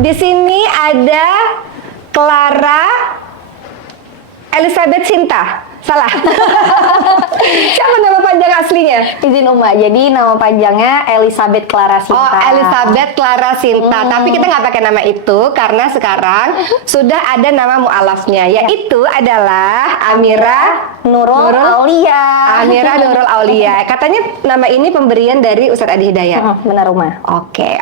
Di sini ada Clara Elizabeth Sinta. Salah. Siapa nama panjang aslinya? Izin Uma, jadi nama panjangnya Elizabeth Clara Sinta. Oh, Elizabeth Clara Sinta. Tapi kita nggak pakai nama itu karena sekarang sudah ada nama mu'alafnya, yaitu adalah Amira Nurul Aulia. Amira Nurul Aulia. Katanya nama ini pemberian dari Ustadz Adi Hidayat. Benar Uma. Oke.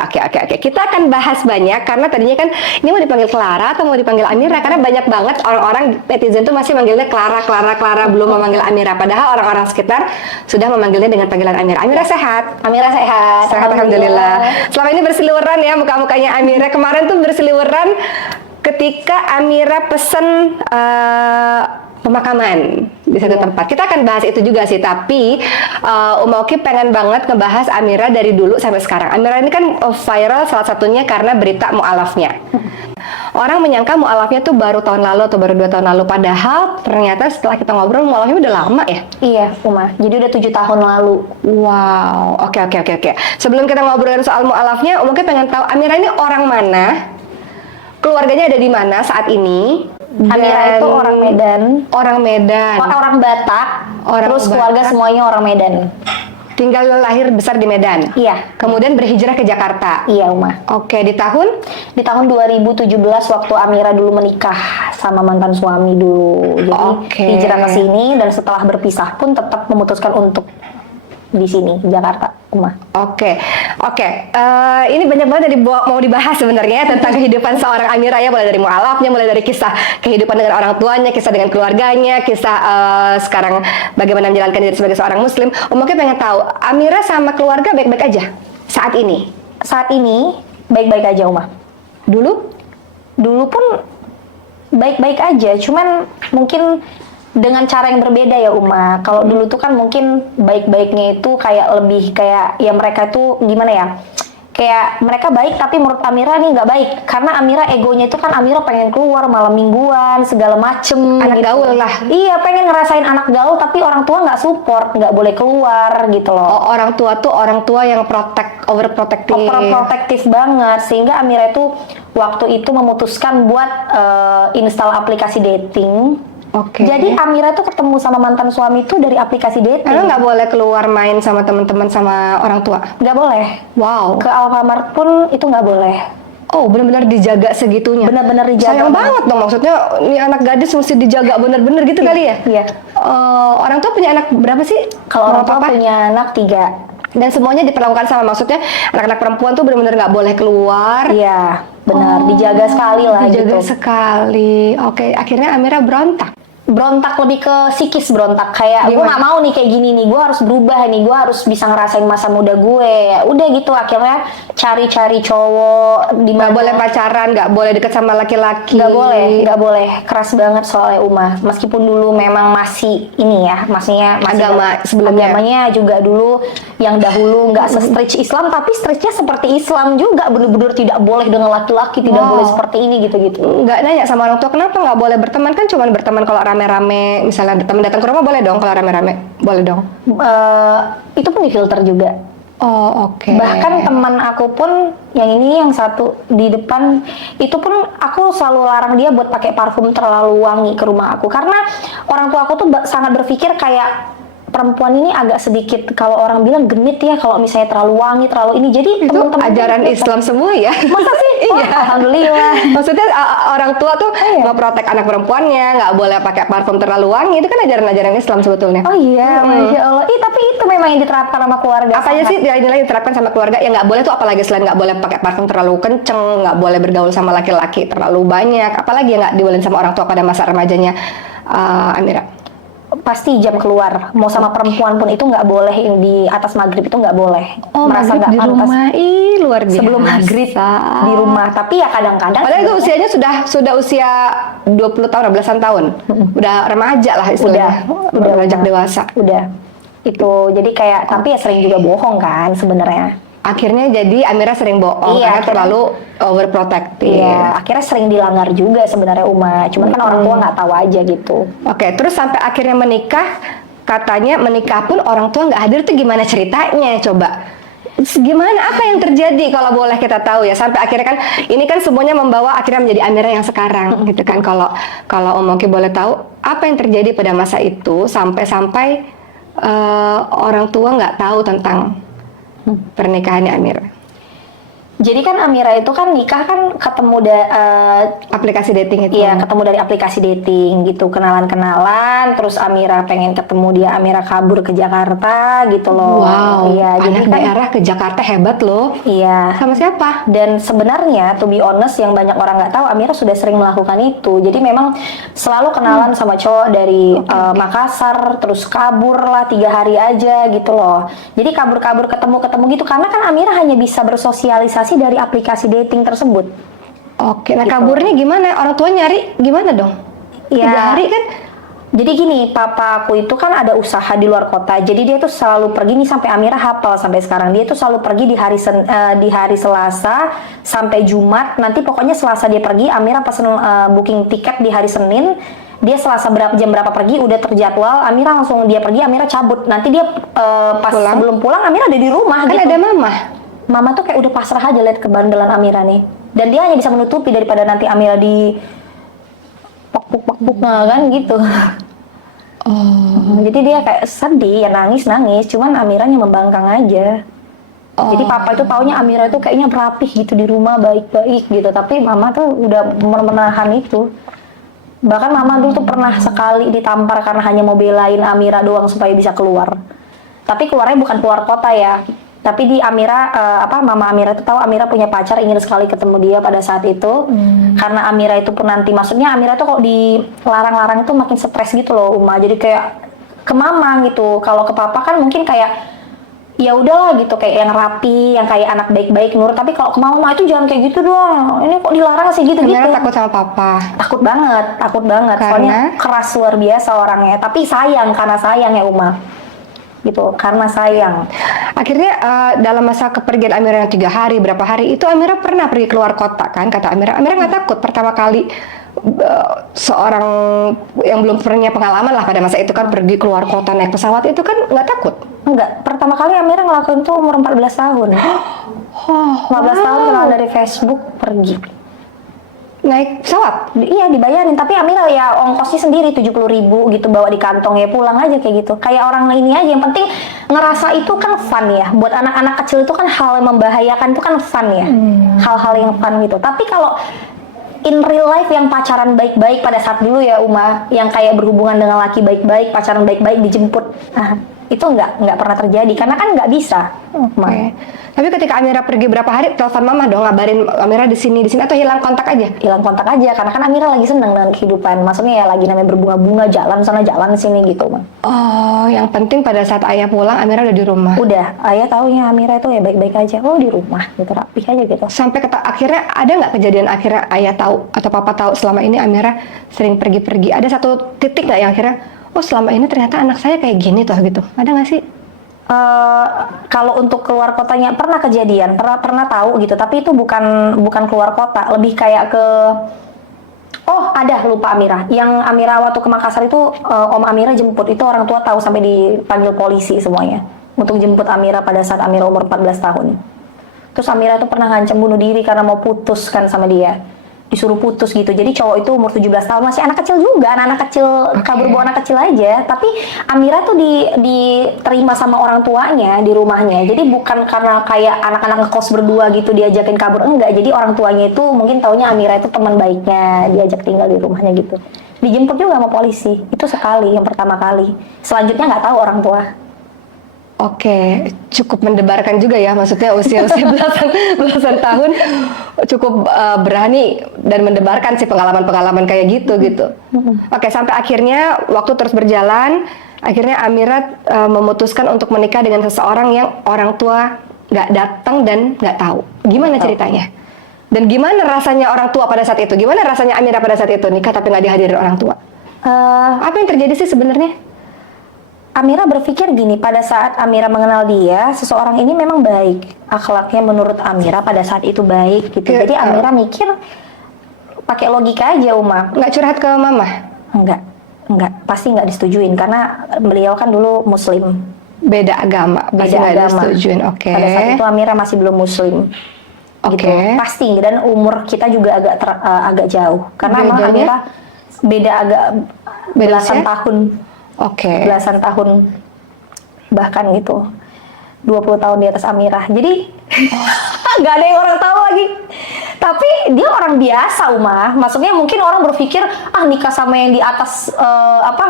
Kita akan bahas banyak karena tadinya kan ini mau dipanggil Clara atau mau dipanggil Amira karena banyak banget orang-orang netizen tuh masih manggilnya Clara, belum memanggil Amira. Padahal orang-orang sekitar sudah memanggilnya dengan panggilan Amira. Amira sehat? Amira sehat. Sehat, alhamdulillah. Selama ini berseliweran ya muka-mukanya Amira. Kemarin tuh berseliweran ketika Amira pesen pemakaman di satu tempat. Kita akan bahas itu juga sih, tapi Oki pengen banget ngebahas Amira dari dulu sampai sekarang. Amira ini kan viral salah satunya karena berita mu'alafnya. Orang menyangka mu'alafnya tuh baru tahun lalu atau baru 2 tahun lalu, padahal ternyata setelah kita ngobrol mu'alafnya udah lama ya? Iya, Uma. Jadi udah 7 tahun lalu. Wow, oke. Sebelum kita ngobrolin soal mu'alafnya, Oki pengen tahu Amira ini orang mana? Keluarganya ada di mana saat ini? Amira itu orang Medan. Orang Batak. Terus keluarga semuanya orang Medan. Tinggal lahir besar di Medan. Iya. Kemudian berhijrah ke Jakarta. Iya, Uma. Oke, di tahun 2017 waktu Amira dulu menikah sama mantan suami dulu. Jadi hijrah ke sini dan setelah berpisah pun tetap memutuskan untuk di sini Jakarta, Uma. Oke. Ini banyak banget yang mau dibahas sebenarnya tentang kehidupan seorang Amira ya, mulai dari mu'alafnya, mulai dari kisah kehidupan dengan orang tuanya, kisah dengan keluarganya, kisah sekarang bagaimana menjalankan diri sebagai seorang muslim. Oki pengen tahu Amira sama keluarga baik-baik aja saat ini? Saat ini baik-baik aja, Uma. Dulu pun baik-baik aja, cuman mungkin dengan cara yang berbeda ya Uma. Kalau dulu tuh kan mungkin baik-baiknya itu kayak lebih kayak ya mereka tuh gimana ya? Kayak mereka baik tapi menurut Amira nih nggak baik. Karena Amira egonya itu kan Amira pengen keluar malam mingguan segala macem. Anak gitu. gaul lah. Iya, pengen ngerasain anak gaul tapi orang tua nggak support, nggak boleh keluar gitu loh. Oh, orang tua yang overprotective banget, sehingga Amira itu waktu itu memutuskan buat install aplikasi dating. Oke. Jadi Amira tuh ketemu sama mantan suami tuh dari aplikasi dating. Emang nggak boleh keluar main sama teman-teman sama orang tua? Nggak boleh. Wow. Ke Alfamart pun itu nggak boleh. Oh, benar-benar dijaga segitunya. Benar-benar dijaga. Sayang banget dong, maksudnya ini anak gadis mesti dijaga benar-benar gitu kali ya? Iya. Orang tua punya anak berapa sih? Kalau orang tua punya anak 3. Dan semuanya diperlakukan sama, maksudnya anak-anak perempuan tuh benar-benar nggak boleh keluar. Iya, benar. Dijaga sekali lah gitu. Dijaga sekali. Oke, akhirnya Amira berontak. Lebih ke psikis berontak, kayak gue nggak mau nih kayak gini nih, gue harus berubah nih, gue harus bisa ngerasain masa muda gue. Udah gitu akhirnya cari cowok di mana. Nggak boleh pacaran, nggak boleh deket sama laki-laki. Nggak boleh, keras banget soalnya Uma. Meskipun dulu memang masih ini ya, maksudnya agama sebelumnya. Agamanya juga dulu yang dahulu nggak se-strict Islam, tapi strict-nya seperti Islam juga, bener-bener tidak boleh dengan laki-laki, tidak boleh seperti ini gitu-gitu. Nggak nanya sama orang tua kenapa nggak boleh berteman, kan cuma berteman kalau rame-rame, misalnya teman datang ke rumah boleh dong, kalau rame-rame boleh dong. Itu pun difilter juga. Oh, oke. Bahkan teman aku pun yang satu di depan itu pun aku selalu larang dia buat pakai parfum terlalu wangi ke rumah aku, karena orang tua aku tuh sangat berpikir kayak perempuan ini agak sedikit, kalau orang bilang genit ya kalau misalnya terlalu wangi, terlalu ini. Jadi itu ajaran Islam semua ya? Masa sih? Iya. Alhamdulillah. Maksudnya orang tua tuh ngeprotek anak perempuannya, nggak boleh pakai parfum terlalu wangi. Itu kan ajaran-ajaran Islam sebetulnya. Oh iya, Masya Allah. Tapi itu memang yang diterapkan sama keluarga. Apa aja sih nilai-nilai yang diterapkan sama keluarga? Ya nggak boleh tuh, apalagi selain nggak boleh pakai parfum terlalu kenceng, nggak boleh bergaul sama laki-laki terlalu banyak. Apalagi yang nggak dibolehin sama orang tua pada masa remajanya Amira? Pasti jam keluar, mau sama perempuan pun itu nggak boleh, yang di atas maghrib itu nggak boleh. Oh, merasa nggak di pantas. rumah, luar biasa. Sebelum maghrib di rumah, tapi ya kadang-kadang. Padahal itu usianya sudah usia 20 tahun, belasan tahun, udah remaja lah istilahnya, udah beranjak dewasa. Udah, itu jadi kayak, tapi ya sering juga bohong kan sebenarnya. Akhirnya jadi Amira sering bohong karena terlalu overprotective. Iya, akhirnya sering dilanggar juga sebenarnya Uma. Cuman kan orang tua nggak tahu aja gitu. Oke, terus sampai akhirnya menikah, katanya menikah pun orang tua nggak hadir, tuh gimana ceritanya coba? Gimana, apa yang terjadi kalau boleh kita tahu ya, sampai akhirnya kan ini kan semuanya membawa akhirnya menjadi Amira yang sekarang gitu kan. Kalau Om Oki boleh tahu apa yang terjadi pada masa itu sampai orang tua nggak tahu tentang pernikahannya Amira. Jadi kan Amira itu kan nikah kan ketemu Aplikasi dating itu. Iya, ketemu dari aplikasi dating gitu, kenalan-kenalan, terus Amira pengen ketemu dia, Amira kabur ke Jakarta gitu loh. Wow, Iya, jadi anak kan daerah ke Jakarta hebat loh. iya. Sama siapa? Dan sebenarnya, to be honest, yang banyak orang nggak tahu, Amira sudah sering melakukan itu. Jadi memang selalu kenalan sama cowok dari Makassar, terus kabur lah 3 hari aja gitu loh. Jadi kabur-kabur ketemu-ketemu gitu, karena kan Amira hanya bisa bersosialisasi dari aplikasi dating tersebut. Oke, nah Gitu. kaburnya gimana? Orang tua nyari gimana dong? Ya. 3 hari kan? Jadi gini, papa aku itu kan ada usaha di luar kota. Jadi dia tuh selalu pergi nih, sampai Amira hafal sampai sekarang. Dia tuh selalu pergi di hari Selasa sampai Jumat. Nanti pokoknya Selasa dia pergi, Amira pesen booking tiket di hari Senin. Dia Selasa jam berapa pergi udah terjadwal. Amira langsung dia pergi, Amira cabut. Nanti dia pas Pulang. sebelum pulang Amira ada di rumah Kan gitu. ada mama. Mama tuh kayak udah pasrah aja lihat kebandelan Amira nih. Dan dia hanya bisa menutupi daripada nanti Amira di pok-pok kan gitu. Jadi dia kayak sedih, ya nangis, cuman Amiranya membangkang aja. Jadi papa itu taunya Amira itu kayaknya rapih gitu di rumah, baik-baik gitu. Tapi mama tuh udah menahan itu. Bahkan mama dulu tuh pernah sekali ditampar karena hanya mau belain Amira doang supaya bisa keluar. Tapi keluarnya bukan keluar kota ya. Tapi di Amira, mama Amira itu tahu Amira punya pacar, ingin sekali ketemu dia pada saat itu. Karena Amira itu pun nanti, maksudnya Amira tuh kok dilarang-larang itu makin stres gitu loh, Uma. Jadi kayak ke mama gitu. Kalau ke papa kan mungkin kayak ya udahlah gitu, kayak yang rapi, yang kayak anak baik-baik nurut. Tapi kalau ke mama itu jangan kayak gitu dong. Ini kok dilarang sih gitu-gitu. Amira takut sama papa. Takut banget. Karena? Soalnya keras luar biasa orangnya. Tapi sayang, karena sayang ya Uma. Gitu, karena sayang. Akhirnya dalam masa kepergian Amira yang 3 hari, berapa hari itu Amira pernah pergi keluar kota kan? Kata Amira nggak takut pertama kali seorang yang belum pernah pengalaman lah pada masa itu kan pergi keluar kota naik pesawat itu kan nggak takut? Enggak, pertama kali Amira ngelakuin tuh umur 14 tahun. 15 tahun kenal dari Facebook, pergi. Naik pesawat? Iya dibayarin, tapi Amira ya ongkosnya sendiri 70.000 gitu, bawa di kantong ya pulang aja kayak gitu. Kayak orang ini aja, yang penting ngerasa itu kan fun ya. Buat anak-anak kecil itu kan hal yang membahayakan itu kan fun ya. Hal-hal yang fun gitu. Tapi kalau in real life yang pacaran baik-baik pada saat dulu ya Uma, yang kayak berhubungan dengan laki baik-baik, pacaran baik-baik dijemput. Nah, itu nggak pernah terjadi karena kan nggak bisa. Oke. Tapi ketika Amira pergi berapa hari, telepon mama dong, ngabarin Amira di sini atau hilang kontak aja? Hilang kontak aja karena kan Amira lagi seneng dengan kehidupan. Maksudnya ya lagi namanya berbunga-bunga, jalan sana jalan sini gitu, Ma. Oh, yang penting pada saat ayah pulang Amira udah di rumah. Udah, ayah taunya Amira itu ya baik-baik aja. Oh, di rumah gitu, rapih aja gitu. Sampai akhirnya ada nggak kejadian akhirnya ayah tahu atau papa tahu selama ini Amira sering pergi-pergi? Ada satu titik nggak yang akhirnya, oh selama ini ternyata anak saya kayak gini tuh gitu? Ada nggak sih? Kalau untuk keluar kotanya pernah kejadian, pernah tahu gitu, tapi itu bukan keluar kota, lebih kayak ke lupa Amira. Yang Amira waktu ke Makassar itu Om Amira jemput, itu orang tua tahu sampai dipanggil polisi semuanya untuk jemput Amira pada saat Amira umur 14 tahun. Terus Amira itu pernah ngancam bunuh diri karena mau putus kan sama dia. Disuruh putus gitu. Jadi cowok itu umur 17 tahun, masih anak kecil juga, anak kecil, kabur bawa anak kecil aja. Tapi Amira tuh diterima sama orang tuanya di rumahnya. Jadi bukan karena kayak anak-anak ngekos berdua gitu diajakin kabur, enggak. Jadi orang tuanya itu mungkin taunya Amira itu teman baiknya, diajak tinggal di rumahnya gitu. Dijemput juga sama polisi. Itu sekali, yang pertama kali. Selanjutnya nggak tahu orang tua. Oke, cukup mendebarkan juga ya, maksudnya usia-usia belasan tahun cukup berani dan mendebarkan sih pengalaman-pengalaman kayak gitu. Oke, sampai akhirnya waktu terus berjalan, akhirnya Amira memutuskan untuk menikah dengan seseorang yang orang tua nggak datang dan nggak tahu. Gimana ceritanya? Dan gimana rasanya orang tua pada saat itu? Gimana rasanya Amira pada saat itu nikah tapi nggak dihadiri orang tua? Apa yang terjadi sih sebenarnya? Amira berpikir gini, pada saat Amira mengenal dia, seseorang ini memang baik. Akhlaknya menurut Amira pada saat itu baik gitu. Jadi Amira mikir pakai logika aja, Uma. Nggak curhat ke mama? Enggak. Pasti nggak disetujuin karena beliau kan dulu Muslim. Beda agama, masih Beda nggak agama. disetujuin. Oke. Pada saat itu Amira masih belum muslim. Gitu. Oke. Pasti, dan umur kita juga agak jauh. Karena memang Bedanya? Amira beda agak Beda belasan usia? tahun. Oke. Belasan tahun. Bahkan gitu. 20 tahun di atas Amira. Jadi nggak ada yang orang tahu lagi. Tapi dia orang biasa, Uma. Maksudnya mungkin orang berpikir nikah sama yang di atas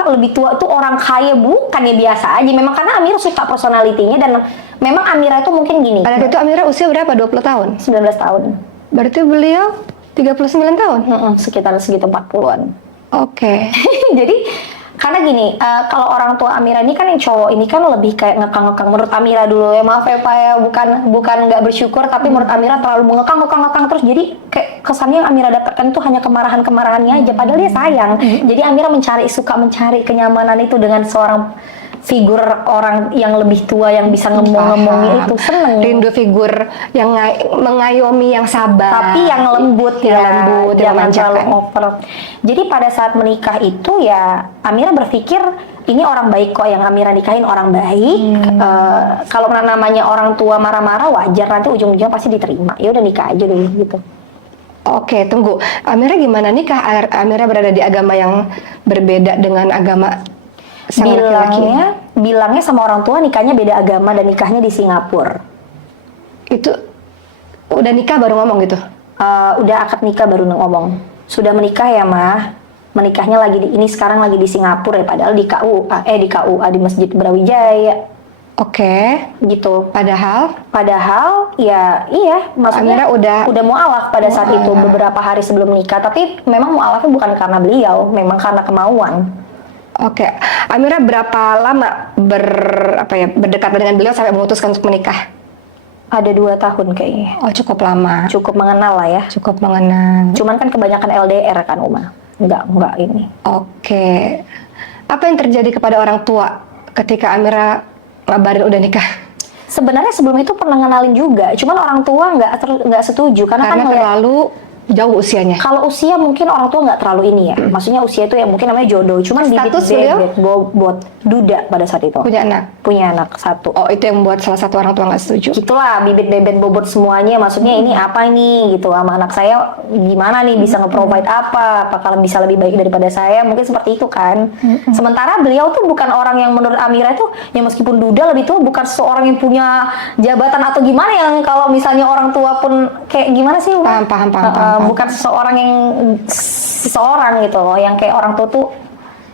lebih tua itu orang kaya, bukan, ya biasa aja. Memang karena Amira suka personalitinya, dan memang Amira itu mungkin gini. Pada saat itu Amira usia berapa? 20 tahun? 19 tahun. Berarti beliau 39 tahun? Sekitar segitu 40-an. Oke. Jadi karena gini, kalau orang tua Amira ini kan, yang cowok ini kan lebih kayak ngekang-ngekang menurut Amira dulu ya, maaf ya Pak ya, bukan nggak bersyukur, tapi menurut Amira terlalu mengekang terus, jadi kayak kesannya yang Amira dapatkan itu hanya kemarahannya aja, padahal dia sayang. Jadi Amira suka mencari kenyamanan itu dengan seorang figur orang yang lebih tua yang bisa ngomong-ngomongnya itu, seneng. Rindu figur yang mengayomi, yang sabar, tapi yang lembut, yang lembut, yang jangan terlalu memanjakan. over. Jadi pada saat menikah itu ya Amira berpikir ini orang baik kok, yang Amira nikahin orang baik. Kalau namanya orang tua marah-marah wajar, nanti ujung-ujungnya pasti diterima. Ya udah nikah aja dulu gitu. Oke, tunggu. Amira gimana nikah? Amira berada di agama yang berbeda dengan agama sang laki-laki. Bilangnya sama orang tua nikahnya beda agama dan nikahnya di Singapura. Itu udah nikah baru ngomong gitu? Udah akad nikah baru ngomong. Sudah menikah ya mah. Menikahnya sekarang lagi di Singapura ya, padahal di KUA di Masjid Brawijaya. Oke. Gitu. Padahal Ya iya, maksudnya Amira udah mualaf pada saat itu mualaf. beberapa hari sebelum nikah, tapi memang mualafnya bukan karena beliau, memang karena kemauan. Oke, Amira berapa lama berdekatan dengan beliau sampai memutuskan untuk menikah? Ada 2 tahun kayaknya. Oh, cukup lama. Cukup mengenal lah ya. Cukup mengenal. Cuman kan kebanyakan LDR kan Uma. Enggak ini. Oke. Apa yang terjadi kepada orang tua ketika Amira ngabarin udah nikah? Sebenarnya sebelum itu pernah ngenalin juga, cuman orang tua nggak setuju karena kan ngeliat- terlalu jauh usianya. kalau usia mungkin orang tua nggak terlalu ini ya. Maksudnya usia itu ya mungkin namanya jodoh. Cuman Status bibit beliau? bebet, bobot, duda pada saat itu. Punya anak. Punya anak 1. Oh, itu yang membuat salah satu orang tua nggak setuju. Gitulah, bibit bebet bobot semuanya. Maksudnya ini apa nih gitu, sama anak saya gimana nih, bisa nge-provide apa? Apakah bisa lebih baik daripada saya? Mungkin seperti itu kan. Sementara beliau tuh bukan orang yang menurut Amira itu, ya meskipun duda lebih tua, bukan seorang yang punya jabatan atau gimana, yang kalau misalnya orang tua pun kayak gimana sih? Paham. Bukan seseorang gitu loh, yang kayak orang tua tuh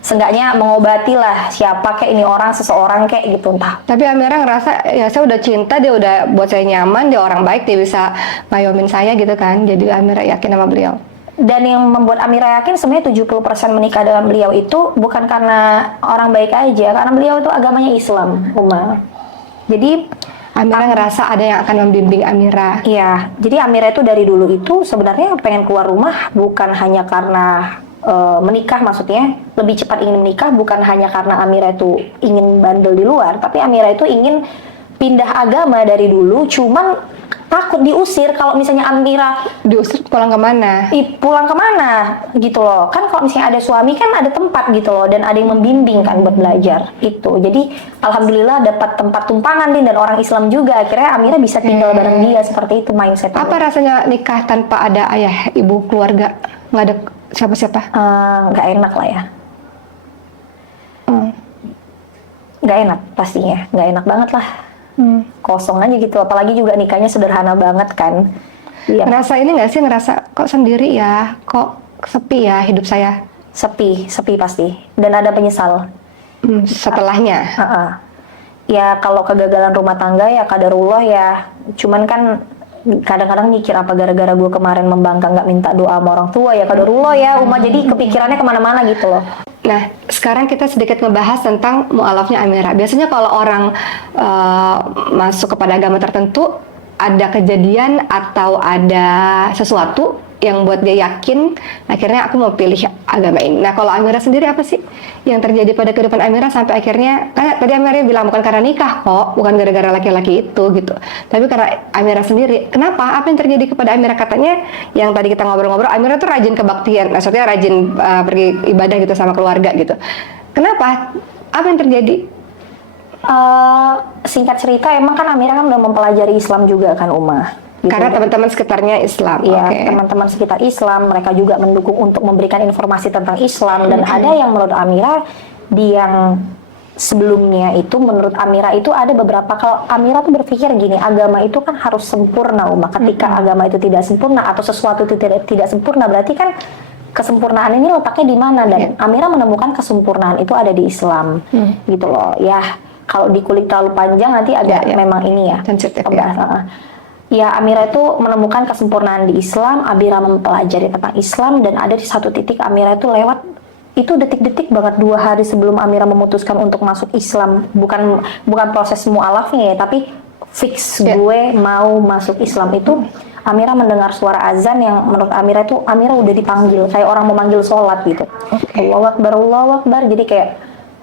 seenggaknya mengobati lah siapa kayak ini orang, seseorang kayak gitu entah. Tapi Amira ngerasa, ya saya udah cinta, dia udah buat saya nyaman, dia orang baik, dia bisa ngayomin saya gitu kan. Jadi Amira yakin sama beliau. Dan yang membuat Amira yakin sebenarnya 70% menikah dengan beliau itu bukan karena orang baik aja, karena beliau itu agamanya Islam, Uma. Jadi Amira ngerasa ada yang akan membimbing Amira. iya, jadi Amira itu dari dulu itu sebenarnya pengen keluar rumah bukan hanya karena menikah, maksudnya lebih cepat ingin menikah bukan hanya karena Amira itu ingin bandel di luar, tapi Amira itu ingin pindah agama dari dulu, cuman takut diusir. Kalau misalnya Amira Diusir pulang kemana? pulang kemana gitu loh, kan kalau misalnya ada suami kan ada tempat gitu loh, dan ada yang membimbing kan buat belajar itu. Jadi alhamdulillah dapat tempat tumpangan nih, dan orang Islam juga, akhirnya Amira bisa tinggal bareng dia. Seperti itu mindset. Apa rasanya nikah tanpa ada ayah, ibu, keluarga? Nggak ada siapa-siapa? Nggak enak lah ya. Nggak enak pastinya, nggak enak banget lah. Kosong aja gitu, apalagi juga nikahnya sederhana banget kan. Iya. Ngerasa ini nggak sih, ngerasa kok sendiri ya, kok sepi ya hidup saya? Sepi pasti, dan ada penyesal. Setelahnya. Ya kalau kegagalan rumah tangga ya qadarullah ya, cuman kan kadang-kadang mikir apa gara-gara gue kemarin membangkang nggak minta doa sama orang tua ya qadarullah ya Uma, jadi kepikirannya kemana-mana gitu loh. Nah, sekarang kita sedikit ngebahas tentang mu'alafnya Amira. Biasanya kalau orang masuk kepada agama tertentu, ada kejadian atau ada sesuatu yang buat dia yakin, akhirnya aku mau pilih agama ini. Nah, kalau Amira sendiri apa sih yang terjadi pada kehidupan Amira sampai akhirnya, kan tadi Amira bilang bukan karena nikah kok, bukan gara-gara laki-laki itu gitu, tapi karena Amira sendiri. Kenapa? Apa yang terjadi kepada Amira? Katanya yang tadi kita ngobrol-ngobrol, Amira tuh rajin kebaktian, maksudnya rajin pergi ibadah gitu sama keluarga gitu. Kenapa? Apa yang terjadi? Singkat cerita, emang kan Amira kan udah mempelajari Islam juga kan, Uma. Gitu. Karena teman-teman sekitarnya Islam. Iya, Oke. teman-teman sekitar Islam, mereka juga mendukung untuk memberikan informasi tentang Islam. Dan ada yang menurut Amira, yang sebelumnya itu menurut Amira itu ada beberapa, kalau Amira tuh berpikir gini, agama itu kan harus sempurna, Uma. Ketika agama itu tidak sempurna atau sesuatu itu tidak sempurna, berarti kan kesempurnaan ini letaknya di mana? Dan Amira menemukan kesempurnaan itu ada di Islam, gitu loh. Ya, kalau dikulik terlalu panjang nanti agak memang ini ya. Sensitif, Ya, Amira itu menemukan kesempurnaan di Islam. Amira mempelajari tentang Islam dan ada di satu titik Amira itu lewat, itu detik-detik banget, 2 hari sebelum Amira memutuskan untuk masuk Islam. Bukan proses mualafnya ya, tapi fix gue mau masuk Islam itu. Amira mendengar suara azan yang menurut Amira itu, Amira udah dipanggil kayak orang memanggil sholat gitu. Allahu Akbar, Allahu Akbar. Jadi kayak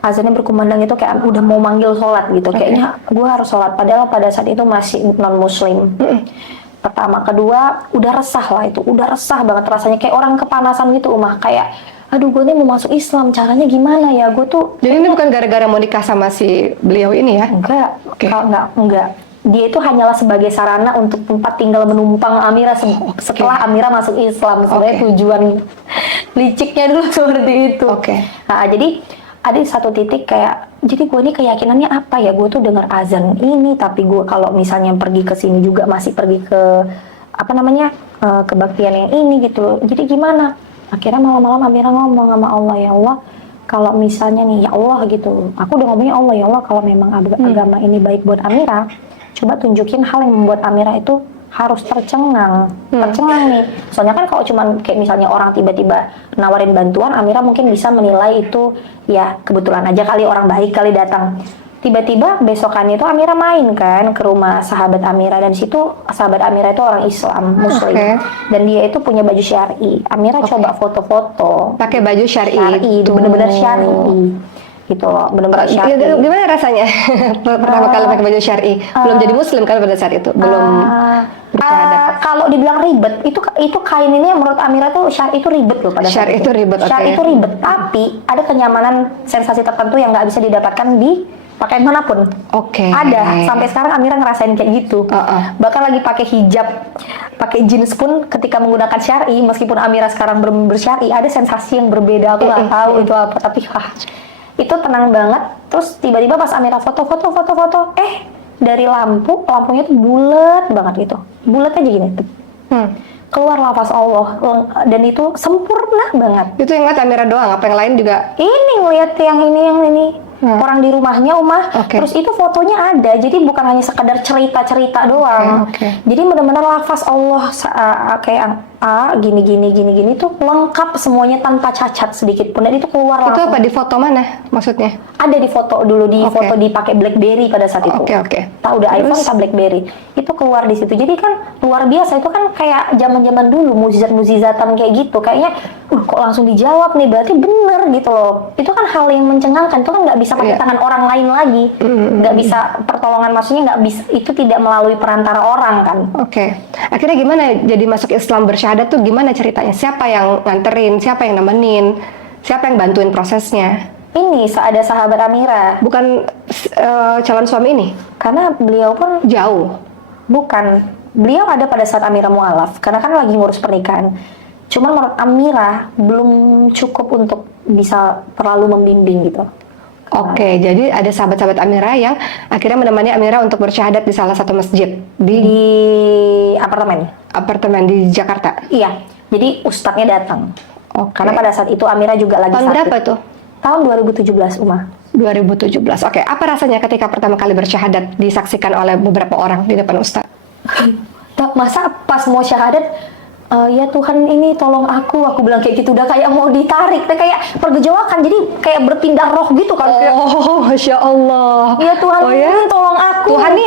azannya berkumandang itu kayak udah mau manggil sholat gitu. Kayaknya gue harus sholat, padahal pada saat itu masih non muslim. Pertama, kedua, udah resah lah itu, udah resah banget rasanya, kayak orang kepanasan gitu, Umah. Kayak aduh, gue nih mau masuk Islam, caranya gimana ya? Gue tuh, Jadi ini bukan gara-gara mau nikah sama si beliau ini ya? enggak. Dia itu hanyalah sebagai sarana untuk tempat tinggal menumpang Amira setelah Amira masuk Islam. Sebenarnya tujuan liciknya dulu seperti itu. Nah, jadi ada satu titik kayak, jadi gue ini keyakinannya apa ya? Gue tuh dengar azan ini, tapi gue kalau misalnya pergi ke sini juga masih pergi ke kebaktian yang ini gitu loh. Jadi gimana? Akhirnya malam-malam Amira ngomong sama Allah, ya Allah, kalau misalnya nih, ya Allah gitu, aku udah ngomongnya Allah, ya Allah, kalau memang agama ini baik buat Amira, coba tunjukin hal yang membuat Amira itu harus tercengang nih. Soalnya kan kalau cuman kayak misalnya orang tiba-tiba nawarin bantuan, Amira mungkin bisa menilai itu ya kebetulan aja kali, orang baik kali datang. Tiba-tiba besokannya itu Amira main kan ke rumah sahabat Amira, dan situ sahabat Amira itu orang Islam Muslim, dan dia itu punya baju syar'i. Amira coba foto-foto pakai baju syar'i, itu bener-bener syar'i gitu loh, bener-bener syar'i. Gimana rasanya pertama kali pakai baju syar'i? Belum jadi Muslim kan pada saat itu, belum bersyahadat. Kalau dibilang ribet, itu kain ini menurut Amira tuh syar'i itu ribet loh pada saat Syar'i itu ribet, Syar'i itu ribet, tapi ada kenyamanan, sensasi tertentu yang nggak bisa didapatkan di pakaian manapun. Ada, sampai sekarang Amira ngerasain kayak gitu. Bahkan lagi pakai hijab, pakai jeans pun ketika menggunakan syar'i, meskipun Amira sekarang bersyar'i, ada sensasi yang berbeda. Aku nggak tahu itu apa, tapi itu tenang banget. Terus tiba-tiba pas Amira foto, dari lampunya tuh bulat banget gitu, bulat aja gini. Keluar lafaz Allah, dan itu sempurna banget. Itu yang ngeliat Amira doang, apa yang lain juga? Ini ngeliat yang ini. Orang di rumahnya, Umah. Terus itu fotonya ada, jadi bukan hanya sekedar cerita-cerita doang. Jadi benar-benar lafaz Allah kayak gini tuh lengkap semuanya tanpa cacat sedikit pun, dan itu keluar Itu langsung. apa, di foto mana maksudnya? Ada di foto dulu, foto dipakai BlackBerry pada saat itu. Tahu udah iPhone atau BlackBerry. Itu keluar di situ. Jadi kan luar biasa, itu kan kayak zaman-zaman dulu mukjizat-mukjizatan kayak gitu. Kayaknya kok langsung dijawab nih, berarti bener gitu loh. Itu kan hal yang mencengangkan, itu kan nggak bisa pakai tangan orang lain lagi. Nggak bisa pertolongan, maksudnya nggak bisa, itu tidak melalui perantara orang kan. Akhirnya gimana jadi masuk Islam bersyahadat tuh, gimana ceritanya? Siapa yang nganterin, siapa yang nemenin, siapa yang bantuin prosesnya? Ini ada sahabat Amira. Bukan calon suami ini? Karena beliau pun jauh. Bukan, beliau ada pada saat Amira mualaf, karena kan lagi ngurus pernikahan. Cuman menurut Amira belum cukup untuk bisa terlalu membimbing gitu. Jadi ada sahabat-sahabat Amira yang akhirnya menemani Amira untuk bersyahadat di salah satu masjid di apartemen di Jakarta. Iya, jadi ustadznya datang. Karena pada saat itu Amira juga lagi tahun sakit. Berapa tuh? Tahun 2017, Uma. 2017. Apa rasanya ketika pertama kali bersyahadat disaksikan oleh beberapa orang di depan ustadz? Masa pas mau syahadat, ya Tuhan ini tolong aku bilang kayak gitu, udah kayak mau ditarik, kayak pergejolakan, jadi kayak berpindah roh gitu kan. Masya Allah. Ya Tuhan ini tolong aku. Tuhan nih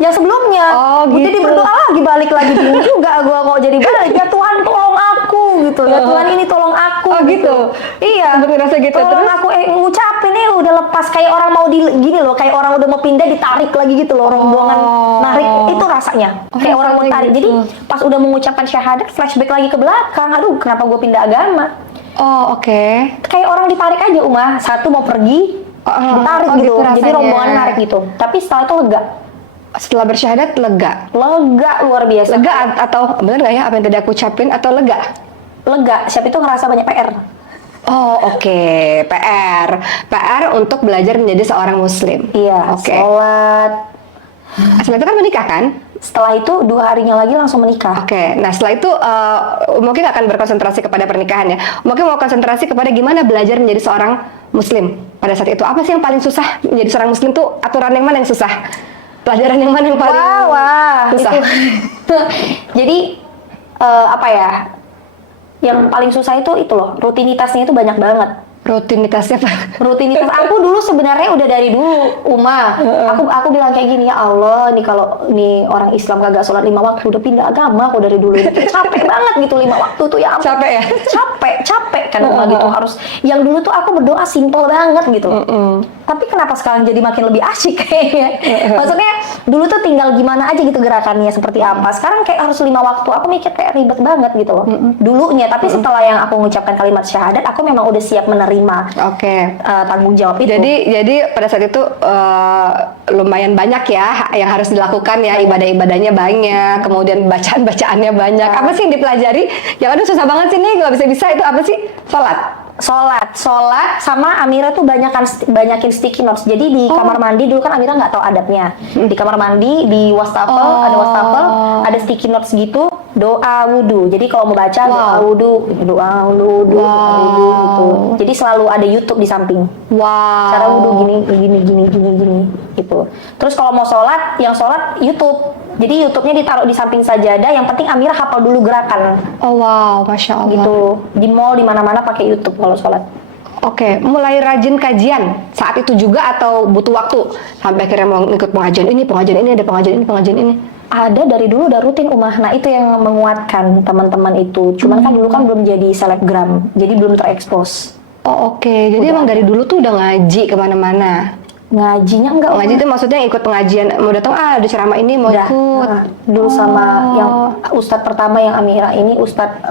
yang sebelumnya. Gitu. Jadi berdoa lagi, balik lagi bingung juga gue kok jadi balik. Ya Tuhan tolong aku gitu. Ya Tuhan ini tolong aku. Gitu. Iya. Berasa gitu. Tolong aku ngucapin nih udah lepas, kayak orang mau gini loh, kayak orang udah mau pindah ditarik lagi gitu loh, rombongan narik itu rasanya. Kayak orang mau tarik. Jadi pas udah mengucapkan syahadat, flashback lagi ke belakang. Aduh, kenapa gue pindah agama? Kayak orang ditarik aja, Uma. Satu mau pergi, ditarik oh gitu. gitu Jadi rasanya. rombongan narik gitu. Tapi setelah itu lega. Setelah bersyahadat lega. Lega luar biasa. Lega atau benar nggak ya apa yang tadi aku ucapin atau lega? Lega. Siapa itu ngerasa banyak PR. Oh oke, PR untuk belajar menjadi seorang muslim. Iya, Oke. sholat. Setelah itu kan menikah kan? Setelah itu 2 harinya lagi langsung menikah. Oke, nah setelah itu mungkin akan berkonsentrasi kepada pernikahan ya. Mungkin mau konsentrasi kepada gimana belajar menjadi seorang muslim pada saat itu. Apa sih yang paling susah menjadi seorang muslim tuh? Aturan yang mana yang susah? Pelajaran yang mana yang paling susah? Itu. Jadi apa ya? Yang paling susah itu loh, rutinitasnya itu banyak banget. Rutinitasnya apa? Rutinitas aku dulu sebenarnya udah dari dulu aku bilang kayak gini, ya Allah nih kalau nih orang Islam kagak sholat 5 waktu udah pindah agama aku dari dulu. Capek banget gitu 5 waktu tuh ya ampun. Capek ya? capek kan gitu harus yang dulu tuh aku berdoa simple banget gitu. Tapi kenapa sekarang jadi makin lebih asyik kayaknya. Maksudnya dulu tuh tinggal gimana aja gitu gerakannya seperti apa. Sekarang kayak harus 5 waktu. Aku mikir kayak ribet banget gitu loh. Dulunya, tapi setelah yang aku mengucapkan kalimat syahadat, aku memang udah siap menerima tanggung jawab itu. Jadi pada saat itu lumayan banyak ya yang harus dilakukan ya, ibadah-ibadahnya banyak, kemudian bacaan-bacaannya banyak. Apa sih yang dipelajari? Yang aduh susah banget sih nih, nggak bisa-bisa itu apa sih? Sholat sama Amira tuh banyakin sticky notes. Jadi di kamar mandi dulu kan Amira nggak tahu adabnya. Di kamar mandi di wastafel ada sticky notes gitu, doa wudu. Jadi kalau mau baca doa wudu gitu. Jadi selalu ada YouTube di samping. Cara wudu gini gitu. Terus kalau mau sholat, yang sholat YouTube. Jadi YouTube-nya ditaruh di samping sajadah. Yang penting Amira hafal dulu gerakan. Masya Allah. Gitu. Di mall di mana-mana pakai YouTube kalau sholat. Oke, mulai rajin kajian saat itu juga atau butuh waktu sampai akhirnya mau ikut pengajian ini, ada pengajian ini. Ada dari dulu udah rutin Umah. Nah itu yang menguatkan teman-teman itu. Cuman kan dulu kan belum jadi selebgram, jadi belum terekspos. Oke. Jadi emang dari dulu tuh udah ngaji kemana-mana. Ngajinya enggak. Ngaji itu maksudnya ikut pengajian, mau datang ada ceramah ini mau ikut. Dulu sama yang Ustadz pertama yang Amira ini Ustadz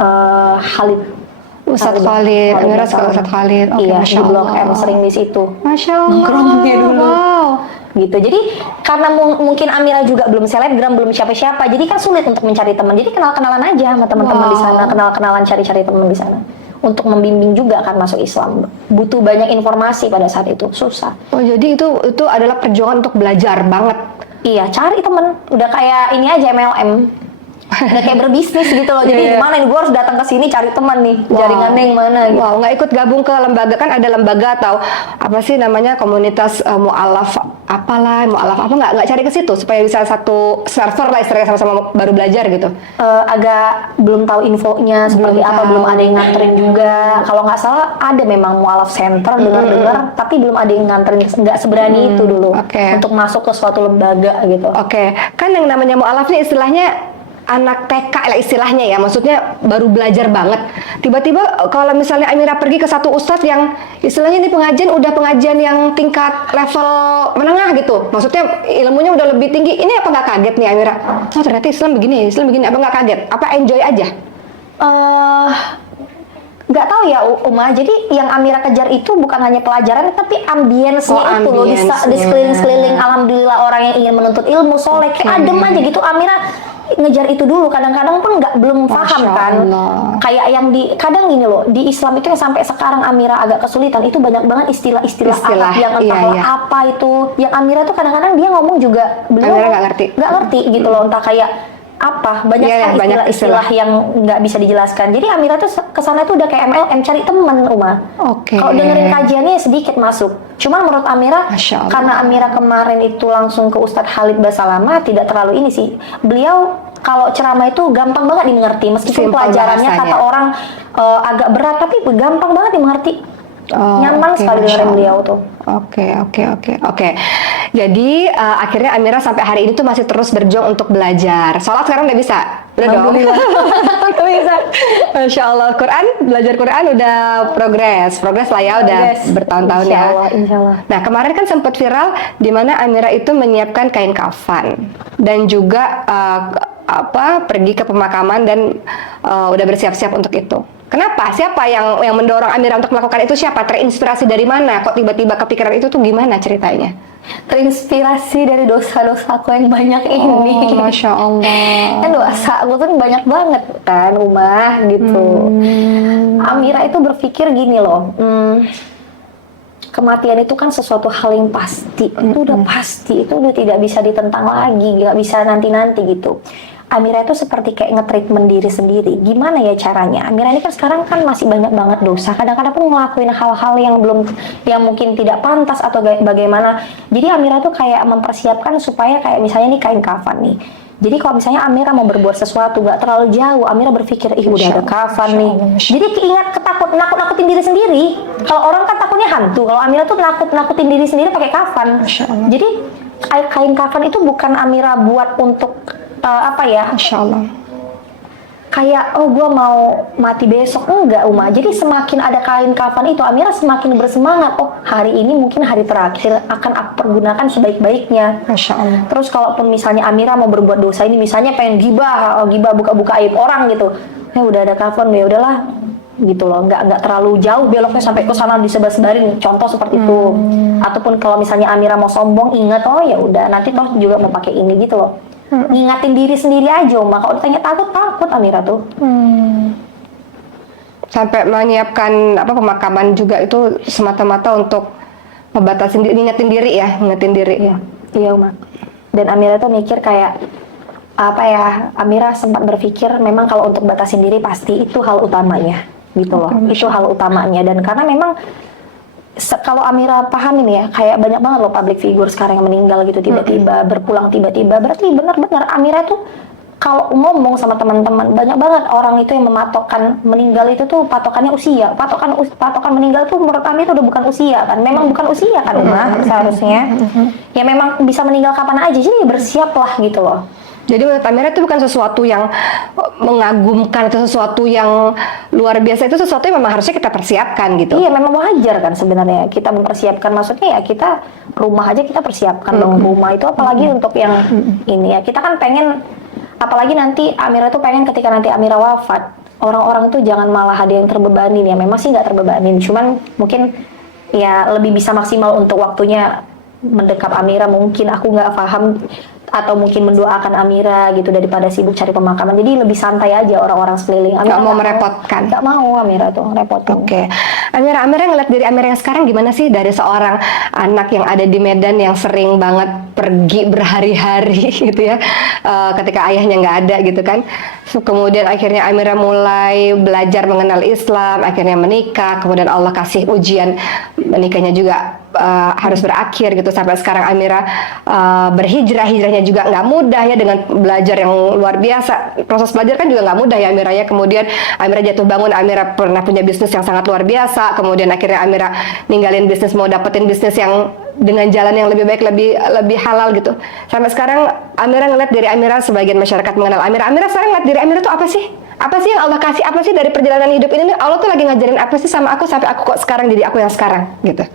Khalid. Ustadz Khalid, Amira suka Ustadz Khalid. Iya, di Blok M sering di situ. Masya Allah. Nongkrongnya dulu. Gitu. Jadi karena mungkin Amira juga belum selebgram, belum siapa-siapa, jadi kan sulit untuk mencari teman. Jadi kenal-kenalan aja sama teman-teman di sana, kenal-kenalan cari-cari teman di sana. Untuk membimbing juga kan masuk Islam. Butuh banyak informasi pada saat itu, susah. Jadi itu adalah perjuangan untuk belajar banget. Iya, cari teman. Udah kayak ini aja MLM. Udah kayak berbisnis gitu loh. Jadi gimana nih, gue harus datang ke sini cari teman nih, jaringannya yang mana gitu. Nggak ikut gabung ke lembaga, kan ada lembaga atau apa sih namanya komunitas mu'alaf nggak cari ke situ supaya bisa satu server lah istilahnya, sama-sama baru belajar gitu. Agak belum tahu infonya seperti apa, belum ada yang nganterin juga. Kalau nggak salah ada memang mu'alaf center dengar-dengar, tapi belum ada yang nganterin, nggak seberani itu dulu untuk masuk ke suatu lembaga gitu. Kan yang namanya mu'alaf nih istilahnya anak TK lah istilahnya ya, maksudnya baru belajar banget. Tiba-tiba kalau misalnya Amira pergi ke satu ustadz yang istilahnya ini pengajian yang tingkat level menengah gitu, maksudnya ilmunya udah lebih tinggi, ini apa nggak kaget nih Amira? Ternyata Islam begini, apa nggak kaget? Apa enjoy aja? Nggak tahu ya Uma, jadi yang Amira kejar itu bukan hanya pelajaran tapi ambience-nya itu loh, di sekeliling-sekeliling alhamdulillah orang yang ingin menuntut ilmu soleh, kayak adem aja gitu. Amira ngejar itu dulu, kadang-kadang pun belum paham kan. Kayak yang kadang gini loh, di Islam itu yang sampai sekarang Amira agak kesulitan, itu banyak banget istilah-istilah Arab yang entahlah apa itu. Yang Amira tuh kadang-kadang dia ngomong juga beliau nggak ngerti gitu loh, entah kayak apa, banyak sekali istilah yang nggak bisa dijelaskan. Jadi Amira tuh kesana tuh udah kayak MLM, cari teman Uma. Kalau dengerin kajiannya sedikit masuk. Cuma menurut Amira, karena Amira kemarin itu langsung ke Ustadz Khalid Basalamah, tidak terlalu ini sih. Beliau kalau ceramah itu gampang banget dimengerti, meskipun pelajarannya kata orang agak berat, tapi gampang banget dimengerti. Nyaman sekali dengerin beliau tuh. Oke. Jadi akhirnya Amira sampai hari ini tuh masih terus berjuang untuk belajar. Sholat sekarang udah bisa? Udah dong? Udah bisa. Masya Allah. Belajar Quran udah progres lah ya, udah bertahun-tahun ya. Insya Allah. Nah kemarin kan sempat viral di mana Amira itu menyiapkan kain kafan dan juga pergi ke pemakaman dan udah bersiap-siap untuk itu. Kenapa? Siapa yang mendorong Amira untuk melakukan itu? Siapa? Terinspirasi dari mana? Kok tiba-tiba kepikiran itu tuh gimana ceritanya? Terinspirasi dari dosa-dosa aku yang banyak ini. Masya Allah. Kan dosa aku tuh banyak banget kan, Umah gitu. Amira itu berpikir gini loh, kematian itu kan sesuatu hal yang pasti, itu udah pasti, itu udah tidak bisa ditentang lagi, nggak bisa nanti-nanti gitu. Amira itu seperti kayak nge-treatment diri sendiri. Gimana ya caranya? Amira ini kan sekarang kan masih banyak banget dosa. Kadang-kadang pun ngelakuin hal-hal yang mungkin tidak pantas atau bagaimana. Jadi Amira tuh kayak mempersiapkan supaya kayak misalnya nih kain kafan nih. Jadi kalau misalnya Amira mau berbuat sesuatu gak terlalu jauh, Amira berpikir, udah ada kafan nih. Jadi keingat nakut-nakutin diri sendiri. Kalau orang kan takutnya hantu, kalau Amira tuh nakutin diri sendiri pakai kafan. Jadi kain kafan itu bukan Amira buat untuk Masya Allah. Kayak gue mau mati besok, enggak Uma. Jadi semakin ada kain kafan itu, Amira semakin bersemangat. Hari ini mungkin hari terakhir, akan aku pergunakan sebaik-baiknya. Masya Allah. Terus kalaupun misalnya Amira mau berbuat dosa ini, misalnya pengen gibah buka-buka aib orang gitu, udah ada kafan, ya udahlah gitu loh, nggak terlalu jauh beloknya sampai ke sana disebar-sebarin, contoh seperti itu. Ataupun kalau misalnya Amira mau sombong, ingat ya udah nanti toh juga mau pakai ini gitu loh. Ngingatin diri sendiri aja, Mak. Kalau ditanya takut Amira tuh. Sampai menyiapkan pemakaman juga itu semata-mata untuk membatasin diri, ngingetin diri. Iya, Mak. Dan Amira tuh mikir kayak Amira sempat berpikir memang kalau untuk batasin diri pasti itu hal utamanya gitu loh. Itu hal utamanya, dan karena memang kalau Amira pahamin ya, kayak banyak banget loh public figure sekarang yang meninggal gitu tiba-tiba, berpulang tiba-tiba. Berarti benar-benar Amira tuh kalau ngomong sama teman-teman, banyak banget orang itu yang mematokkan meninggal itu tuh patokannya usia. Patokan meninggal tuh menurut Amira udah bukan usia kan. Memang bukan usia kan, Umar, seharusnya. Ya memang bisa meninggal kapan aja, jadi bersiaplah gitu loh. Jadi menurut Amira itu bukan sesuatu yang mengagumkan atau sesuatu yang luar biasa, itu sesuatu yang memang harusnya kita persiapkan gitu. Iya, memang wajar kan sebenarnya kita mempersiapkan, maksudnya ya kita rumah aja kita persiapkan dong rumah itu, apalagi untuk yang ini ya. Kita kan pengen, apalagi nanti Amira tuh pengen ketika nanti Amira wafat, orang-orang tuh jangan malah ada yang terbebanin ya. Memang sih nggak terbebanin, cuman mungkin ya lebih bisa maksimal untuk waktunya mendekap Amira. Mungkin aku nggak paham, atau mungkin mendoakan Amira gitu daripada sibuk cari pemakaman. Jadi lebih santai aja orang-orang sekeliling. Nggak mau merepotkan. Nggak mau Amira tuh ngerepotin. Oke. Amira ngeliat diri Amira yang sekarang gimana sih, dari seorang anak yang ada di Medan yang sering banget pergi berhari-hari gitu ya, ketika ayahnya nggak ada gitu kan. Kemudian akhirnya Amira mulai belajar mengenal Islam, akhirnya menikah, kemudian Allah kasih ujian, menikahnya juga harus berakhir gitu, sampai sekarang Amira hijrahnya juga nggak mudah ya, dengan belajar yang luar biasa. Proses belajar kan juga nggak mudah ya Amira ya. Kemudian Amira jatuh bangun, Amira pernah punya bisnis yang sangat luar biasa, kemudian akhirnya Amira ninggalin bisnis, mau dapetin bisnis yang dengan jalan yang lebih baik, lebih halal gitu. Sampai sekarang Amira ngeliat diri Amira, sebagian masyarakat mengenal Amira sekarang ngeliat diri Amira tuh apa sih? Apa sih yang Allah kasih? Apa sih dari perjalanan hidup ini? Allah tuh lagi ngajarin apa sih sama aku sampai aku kok sekarang jadi aku yang sekarang gitu?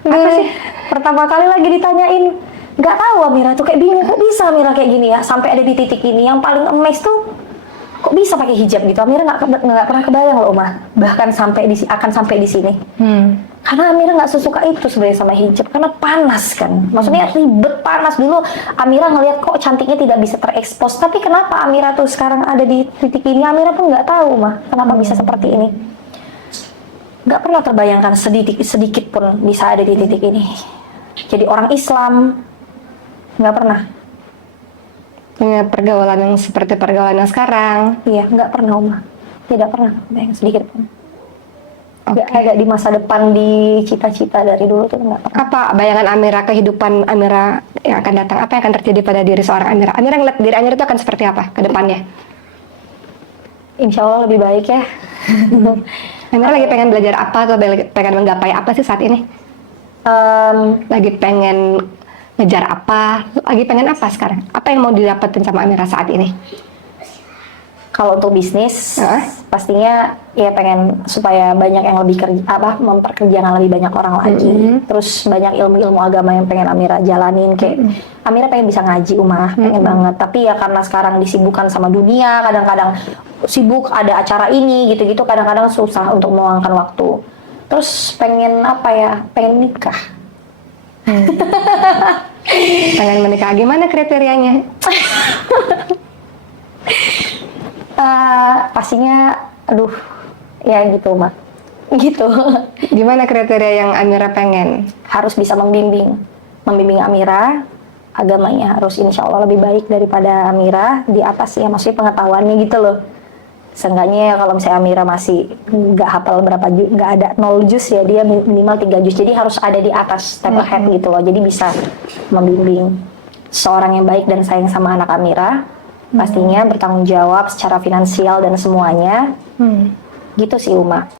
Apa sih? Pertama kali lagi ditanyain, nggak tahu Amira tuh, kayak bingung, kok bisa Amira kayak gini ya, sampai ada di titik ini. Yang paling amazed tuh kok bisa pakai hijab gitu. Amira nggak pernah kebayang loh, Mah, bahkan akan sampai di sini. Karena Amira nggak sesuka itu sebenarnya sama hijab, karena panas kan, maksudnya ribet, panas. Dulu Amira ngelihat kok cantiknya tidak bisa terekspos, tapi kenapa Amira tuh sekarang ada di titik ini, Amira pun nggak tahu, Mah, kenapa bisa seperti ini. Nggak pernah terbayangkan sedikit pun bisa ada di titik ini. Jadi orang Islam, nggak pernah. Punya pergaulan yang seperti pergaulan yang sekarang. Iya, nggak pernah, Uma. Tidak pernah, bayang sedikit pun. Nggak ada di masa depan, di cita-cita dari dulu tuh nggak pernah. Apa bayangan Amira, kehidupan Amira yang akan datang? Apa yang akan terjadi pada diri seorang Amira? Amira ngeliat diri Amira itu akan seperti apa ke depannya? Insya Allah lebih baik ya. Amira lagi pengen belajar apa atau pengen menggapai apa sih saat ini? Lagi pengen ngejar apa? Lagi pengen apa sekarang? Apa yang mau didapetin sama Amira saat ini? Kalau untuk bisnis, pastinya ya pengen supaya banyak yang lebih memperkerjakan lebih banyak orang lagi. Terus banyak ilmu-ilmu agama yang pengen Amira jalanin. Kayak Amira pengen bisa ngaji, pengen banget. Tapi ya karena sekarang disibukkan sama dunia, kadang-kadang sibuk ada acara ini gitu-gitu, kadang-kadang susah untuk meluangkan waktu. Terus pengen apa ya? Pengen nikah. Pengen menikah, gimana kriterianya? Pastinya, aduh, ya gitu mah, gitu. Gimana kriteria yang Amira pengen? Harus bisa membimbing Amira, agamanya harus insya Allah lebih baik daripada Amira di atas ya, maksudnya pengetahuannya gitu loh. Seenggaknya kalau misalnya Amira masih nggak hafal berapa juz, nggak ada 0 juz ya, dia minimal 3 juz, jadi harus ada di atas step ahead gitu loh, jadi bisa membimbing seorang yang baik dan sayang sama anak Amira, pastinya bertanggung jawab secara finansial dan semuanya, gitu sih Uma.